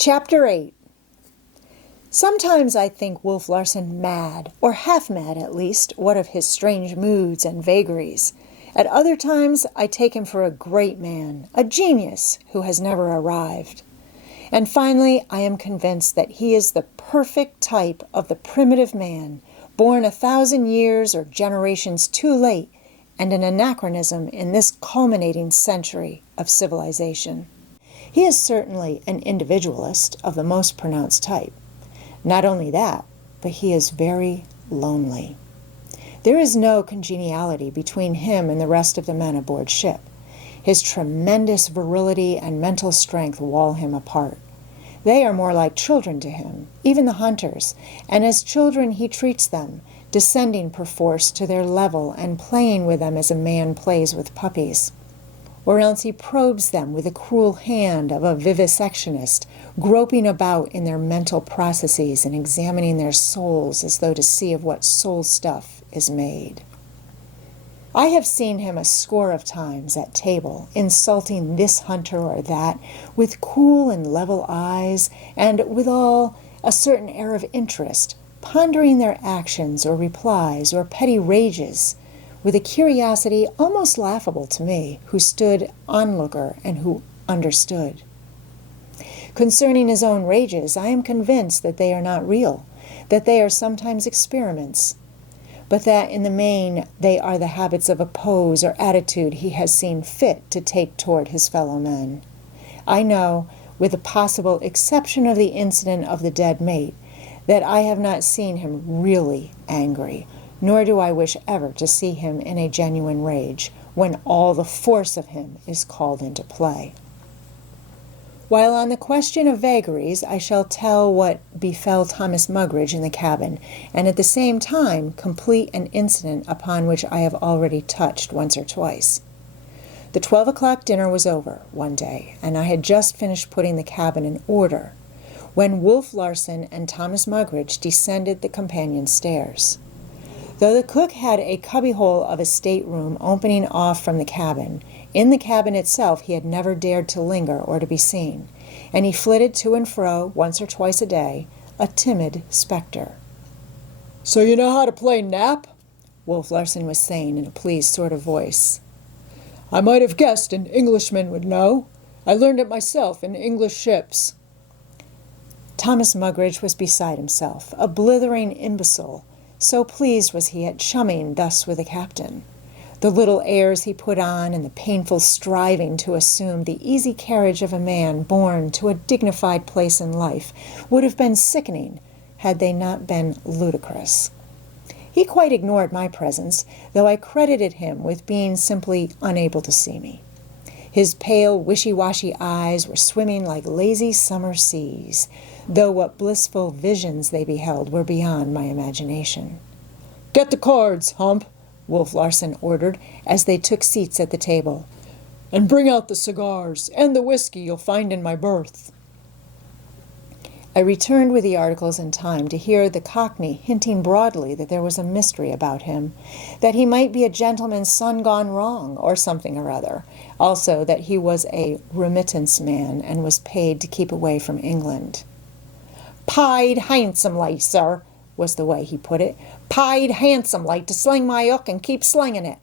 Chapter 8. Sometimes I think Wolf Larson mad, or half mad at least, what of his strange moods and vagaries. At other times I take him for a great man, a genius who has never arrived. And finally I am convinced that he is the perfect type of the primitive man, born 1,000 years or generations too late, and an anachronism in this culminating century of civilization. He is certainly an individualist of the most pronounced type. Not only that, but he is very lonely. There is no congeniality between him and the rest of the men aboard ship. His tremendous virility and mental strength wall him apart. They are more like children to him, even the hunters, and as children he treats them, descending perforce to their level and playing with them as a man plays with puppies. Or else he probes them with the cruel hand of a vivisectionist, groping about in their mental processes and examining their souls as though to see of what soul stuff is made. I have seen him a score of times at table, insulting this hunter or that, with cool and level eyes, and withal a certain air of interest, pondering their actions or replies or petty rages, with a curiosity almost laughable to me, who stood onlooker and who understood. Concerning his own rages, I am convinced that they are not real, that they are sometimes experiments, but that in the main they are the habits of a pose or attitude he has seen fit to take toward his fellow men. I know, with the possible exception of the incident of the dead mate, that I have not seen him really angry, nor do I wish ever to see him in a genuine rage, when all the force of him is called into play. While on the question of vagaries, I shall tell what befell Thomas Mugridge in the cabin, and at the same time complete an incident upon which I have already touched once or twice. The 12 o'clock dinner was over one day, and I had just finished putting the cabin in order, when Wolf Larson and Thomas Mugridge descended the companion stairs. Though the cook had a cubbyhole of a stateroom opening off from the cabin, in the cabin itself he had never dared to linger or to be seen, and he flitted to and fro once or twice a day, a timid spectre. "So you know how to play nap?" Wolf Larson was saying in a pleased sort of voice. "I might have guessed an Englishman would know. I learned it myself in English ships." Thomas Mugridge was beside himself, a blithering imbecile. So pleased was he at chumming thus with the captain. The little airs he put on and the painful striving to assume the easy carriage of a man born to a dignified place in life would have been sickening had they not been ludicrous. He quite ignored my presence, though I credited him with being simply unable to see me. His pale, wishy-washy eyes were swimming like lazy summer seas, though what blissful visions they beheld were beyond my imagination. "Get the cards, Hump," Wolf Larson ordered, as they took seats at the table. "And bring out the cigars, and the whiskey you'll find in my berth." I returned with the articles in time to hear the Cockney hinting broadly that there was a mystery about him, that he might be a gentleman's son gone wrong, or something or other, also that he was a remittance man and was paid to keep away from England. "Paid handsomely, sir," was the way he put it. "Paid handsomely to sling my hook and keep slinging it."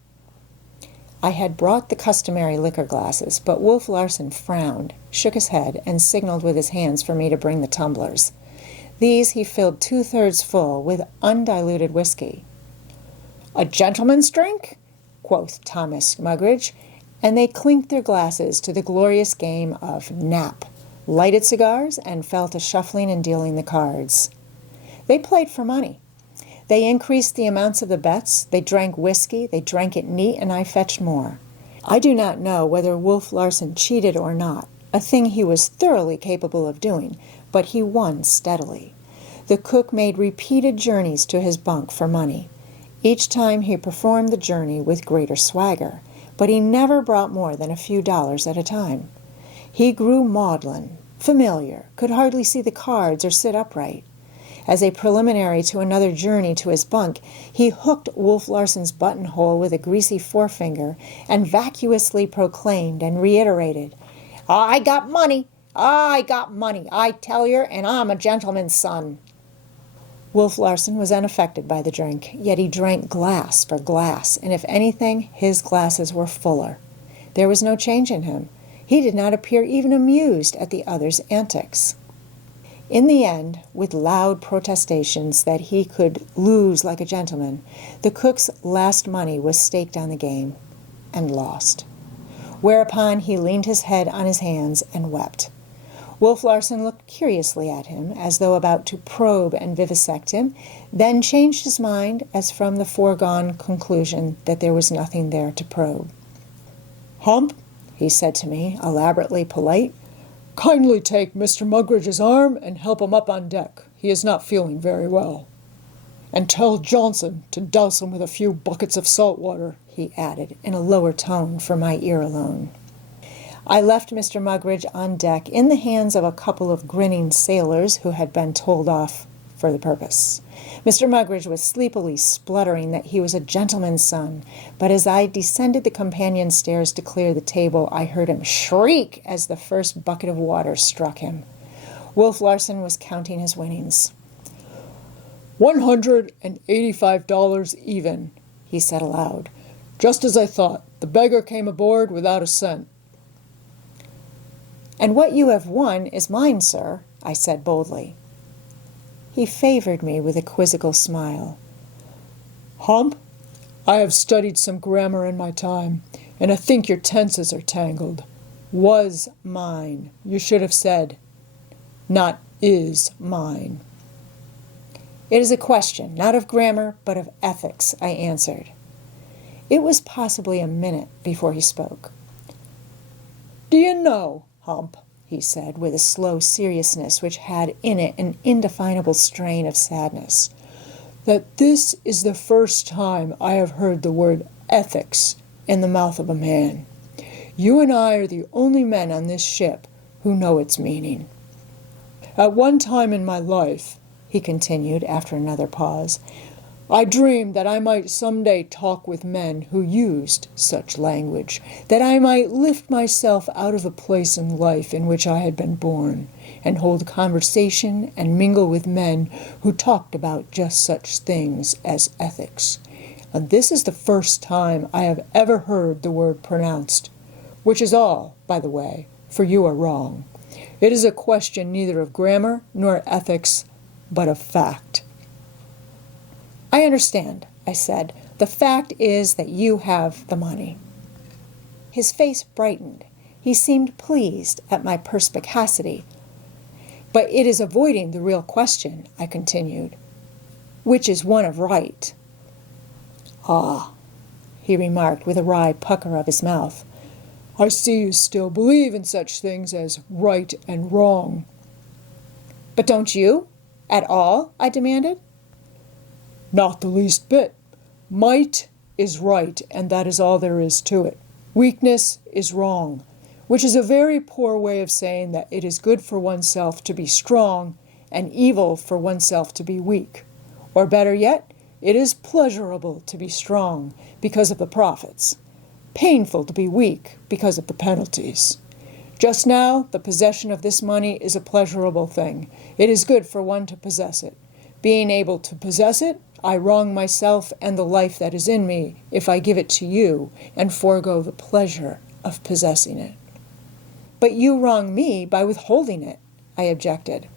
I had brought the customary liquor glasses, but Wolf Larson frowned, shook his head, and signaled with his hands for me to bring the tumblers. These he filled 2/3 full with undiluted whiskey. "A gentleman's drink?" quoth Thomas Mugridge, and they clinked their glasses to the glorious game of nap, lighted cigars, and fell to shuffling and dealing the cards. They played for money. They increased the amounts of the bets, they drank whiskey, they drank it neat, and I fetched more. I do not know whether Wolf Larson cheated or not, a thing he was thoroughly capable of doing, but he won steadily. The cook made repeated journeys to his bunk for money. Each time he performed the journey with greater swagger, but he never brought more than a few dollars at a time. He grew maudlin, familiar, could hardly see the cards or sit upright. As a preliminary to another journey to his bunk, he hooked Wolf Larson's buttonhole with a greasy forefinger and vacuously proclaimed and reiterated, "I got money! I got money, I tell yer, and I'm a gentleman's son. Wolf Larson was unaffected by the drink, yet he drank glass for glass, and if anything, his glasses were fuller. There was no change in him. He did not appear even amused at the other's antics. In the end, with loud protestations that he could lose like a gentleman, the cook's last money was staked on the game, and lost. Whereupon he leaned his head on his hands and wept. Wolf Larson looked curiously at him, as though about to probe and vivisect him, then changed his mind as from the foregone conclusion that there was nothing there to probe. "Hump," he said to me, elaborately polite, "kindly take Mr. Mugridge's arm and help him up on deck. He is not feeling very well. And tell Johnson to douse him with a few buckets of salt water," he added, in a lower tone for my ear alone. I left Mr. Mugridge on deck in the hands of a couple of grinning sailors who had been told off for the purpose. Mr. Mugridge was sleepily spluttering that he was a gentleman's son, but as I descended the companion stairs to clear the table, I heard him shriek as the first bucket of water struck him. Wolf Larson was counting his winnings. $185 even, he said aloud. "Just as I thought. The beggar came aboard without a cent." "And what you have won is mine, sir," I said boldly. He favored me with a quizzical smile. "Hump, I have studied some grammar in my time, and I think your tenses are tangled. Was mine. You should have said, not is mine." "It is a question, not of grammar, but of ethics," I answered. It was possibly a minute before he spoke. "Do you know, Hump," he said, with a slow seriousness which had in it an indefinable strain of sadness, "that this is the first time I have heard the word ethics in the mouth of a man. You and I are the only men on this ship who know its meaning. At one time in my life," he continued after another pause, "I dreamed that I might someday talk with men who used such language, that I might lift myself out of the place in life in which I had been born, and hold conversation and mingle with men who talked about just such things as ethics. And this is the first time I have ever heard the word pronounced, which is all, by the way, for you are wrong. It is a question neither of grammar nor ethics, but of fact." "I understand," I said. "The fact is that you have the money." His face brightened. He seemed pleased at my perspicacity. "But it is avoiding the real question," I continued, "which is one of right." "Ah," he remarked with a wry pucker of his mouth, "I see you still believe in such things as right and wrong." "But don't you? At all?" I demanded. "Not the least bit. Might is right, and that is all there is to it. Weakness is wrong, which is a very poor way of saying that it is good for oneself to be strong and evil for oneself to be weak. Or better yet, it is pleasurable to be strong because of the profits, painful to be weak because of the penalties. Just now, the possession of this money is a pleasurable thing. It is good for one to possess it. Being able to possess it, I wrong myself and the life that is in me if I give it to you and forego the pleasure of possessing it." "But you wrong me by withholding it," I objected.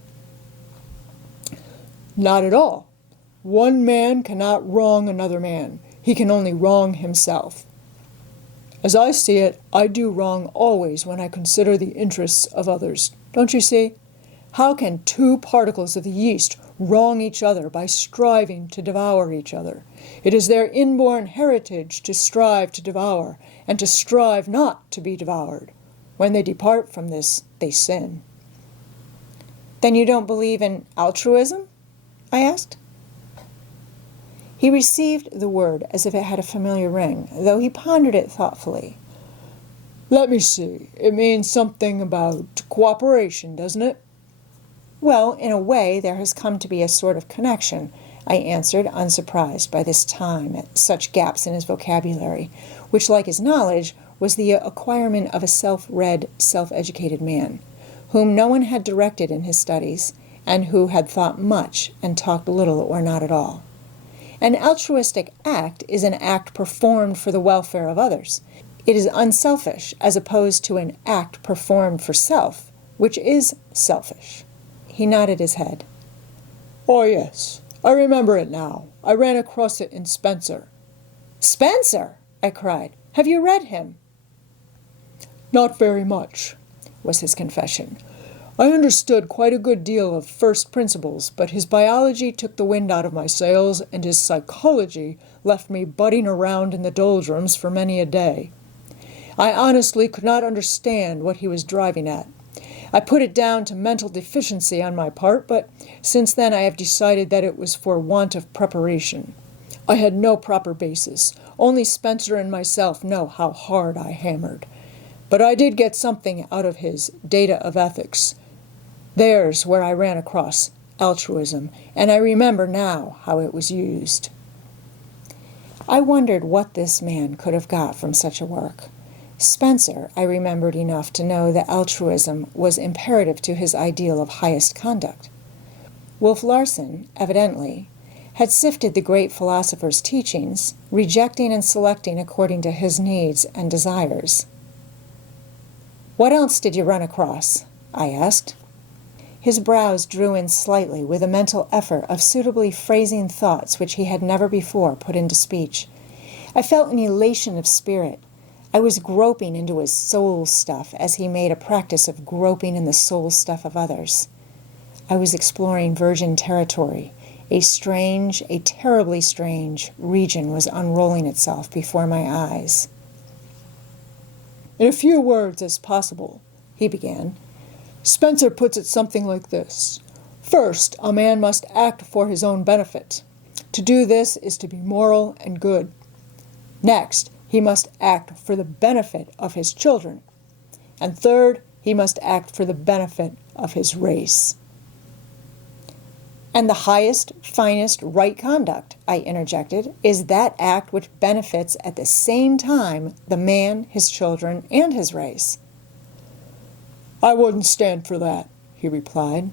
"Not at all. One man cannot wrong another man. He can only wrong himself. As I see it, I do wrong always when I consider the interests of others. Don't you see? How can two particles of the yeast wrong each other by striving to devour each other? It is their inborn heritage to strive to devour, and to strive not to be devoured. When they depart from this, they sin." "Then you don't believe in altruism?" I asked. He received the word as if it had a familiar ring, though he pondered it thoughtfully. "Let me see. It means something about cooperation, doesn't it?" "Well, in a way, there has come to be a sort of connection," I answered, unsurprised by this time at such gaps in his vocabulary, which, like his knowledge, was the acquirement of a self-read, self-educated man. whom no one had directed in his studies, and who had thought much and talked little or not at all. An altruistic act is an act performed for the welfare of others. It is unselfish as opposed to an act performed for self, which is selfish. He nodded his head. Oh, yes, I remember it now. I ran across it in Spencer. Spencer? I cried. Have you read him? Not very much, was his confession. I understood quite a good deal of first principles, but his biology took the wind out of my sails, and his psychology left me butting around in the doldrums for many a day. I honestly could not understand what he was driving at. I put it down to mental deficiency on my part, but since then I have decided that it was for want of preparation. I had no proper basis. Only Spencer and myself know how hard I hammered. But I did get something out of his Data of Ethics. There's where I ran across altruism, and I remember now how it was used. I wondered what this man could have got from such a work. Spencer, I remembered enough to know that altruism was imperative to his ideal of highest conduct. Wolf Larson, evidently, had sifted the great philosopher's teachings, rejecting and selecting according to his needs and desires. What else did you run across? I asked. His brows drew in slightly with a mental effort of suitably phrasing thoughts which he had never before put into speech. I felt an elation of spirit. I was groping into his soul stuff as he made a practice of groping in the soul stuff of others. I was exploring virgin territory. A terribly strange region was unrolling itself before my eyes. In a few words as possible, he began, Spencer puts it something like this. First, a man must act for his own benefit. To do this is to be moral and good. Next, he must act for the benefit of his children. And third, he must act for the benefit of his race. And the highest, finest, right conduct, I interjected, is that act which benefits at the same time the man, his children, and his race. I wouldn't stand for that, he replied.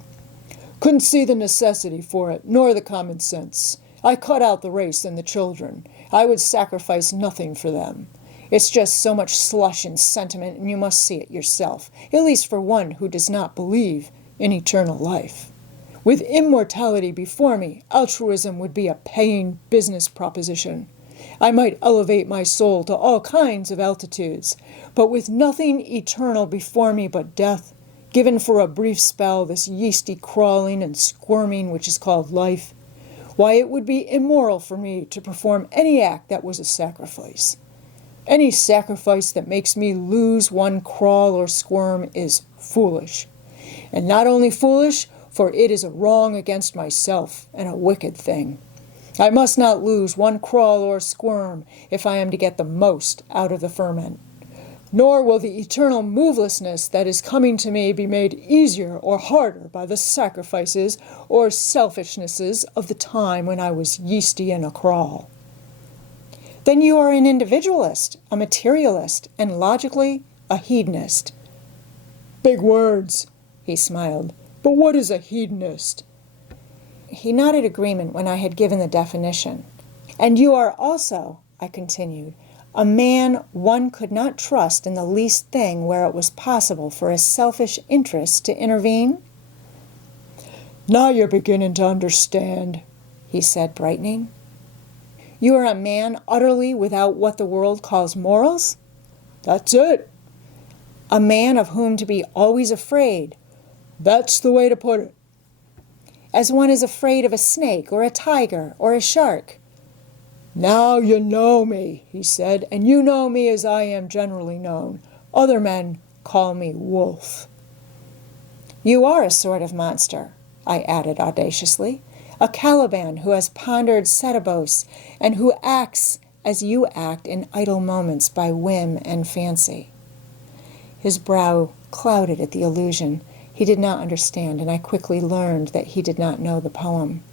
Couldn't see the necessity for it, nor the common sense. I cut out the race and the children. I would sacrifice nothing for them. It's just so much slush and sentiment, and you must see it yourself, at least for one who does not believe in eternal life. With immortality before me, altruism would be a paying business proposition. I might elevate my soul to all kinds of altitudes, but with nothing eternal before me but death, given for a brief spell this yeasty crawling and squirming which is called life, why, it would be immoral for me to perform any act that was a sacrifice. Any sacrifice that makes me lose one crawl or squirm is foolish. And not only foolish, for it is a wrong against myself and a wicked thing. I must not lose one crawl or squirm if I am to get the most out of the ferment. Nor will the eternal movelessness that is coming to me be made easier or harder by the sacrifices or selfishnesses of the time when I was yeasty in a crawl. Then you are an individualist, a materialist, and logically a hedonist. Big words, he smiled. But what is a hedonist? He nodded agreement when I had given the definition. And you are also, I continued, a man one could not trust in the least thing where it was possible for a selfish interest to intervene? Now you're beginning to understand, he said, brightening. You are a man utterly without what the world calls morals? That's it. A man of whom to be always afraid. That's the way to put it. As one is afraid of a snake or a tiger or a shark. Now you know me, he said, and you know me as I am generally known. Other men call me Wolf. You are a sort of monster, I added audaciously, a Caliban who has pondered Readabout and who acts as you act in idle moments by whim and fancy. His brow clouded at the allusion. He did not understand, and I quickly learned that he did not know the poem.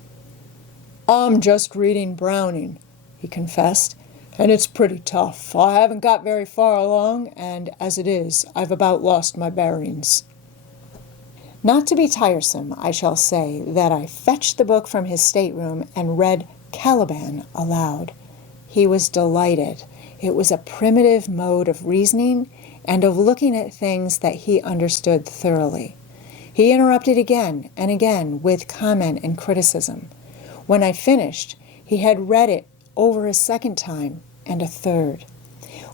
I'm just reading Browning, he confessed, and it's pretty tough. I haven't got very far along, and as it is, I've about lost my bearings. Not to be tiresome, I shall say that I fetched the book from his stateroom and read Caliban aloud. He was delighted. It was a primitive mode of reasoning and of looking at things that he understood thoroughly. He interrupted again and again with comment and criticism. When I finished, he had read it over a second time and a third.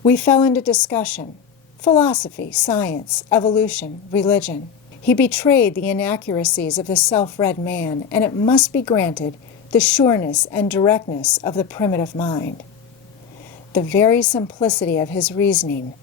We fell into discussion: philosophy, science, evolution, religion. He betrayed the inaccuracies of the self-read man, and it must be granted, the sureness and directness of the primitive mind. The very simplicity of his reasoning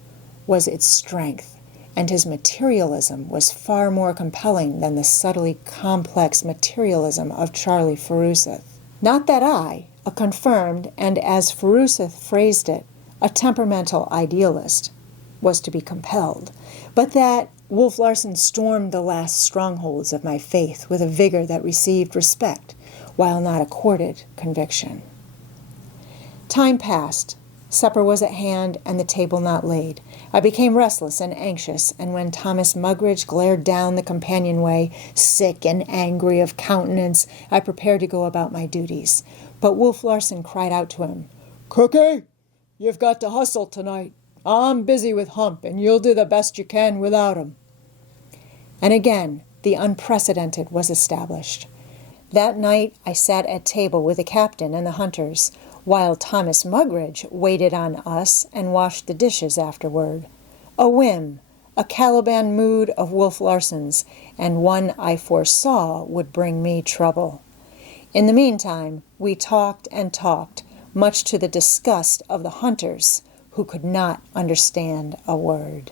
was its strength, and his materialism was far more compelling than the subtly complex materialism of Charlie Faruseth. Not that I, a confirmed, and as Faruseth phrased it, a temperamental idealist, was to be compelled, but that Wolf Larson stormed the last strongholds of my faith with a vigor that received respect, while not accorded conviction. Time passed. Supper was at hand, and the table not laid. I became restless and anxious, and when Thomas Mugridge glared down the companionway, sick and angry of countenance, I prepared to go about my duties. But Wolf Larson cried out to him, "Cookie, you've got to hustle tonight. I'm busy with Hump, and you'll do the best you can without him." And again, the unprecedented was established. That night I sat at table with the captain and the hunters, while Thomas Mugridge waited on us and washed the dishes afterward. A whim, a Caliban mood of Wolf Larson's, and one I foresaw would bring me trouble. In the meantime, we talked and talked, much to the disgust of the hunters, who could not understand a word.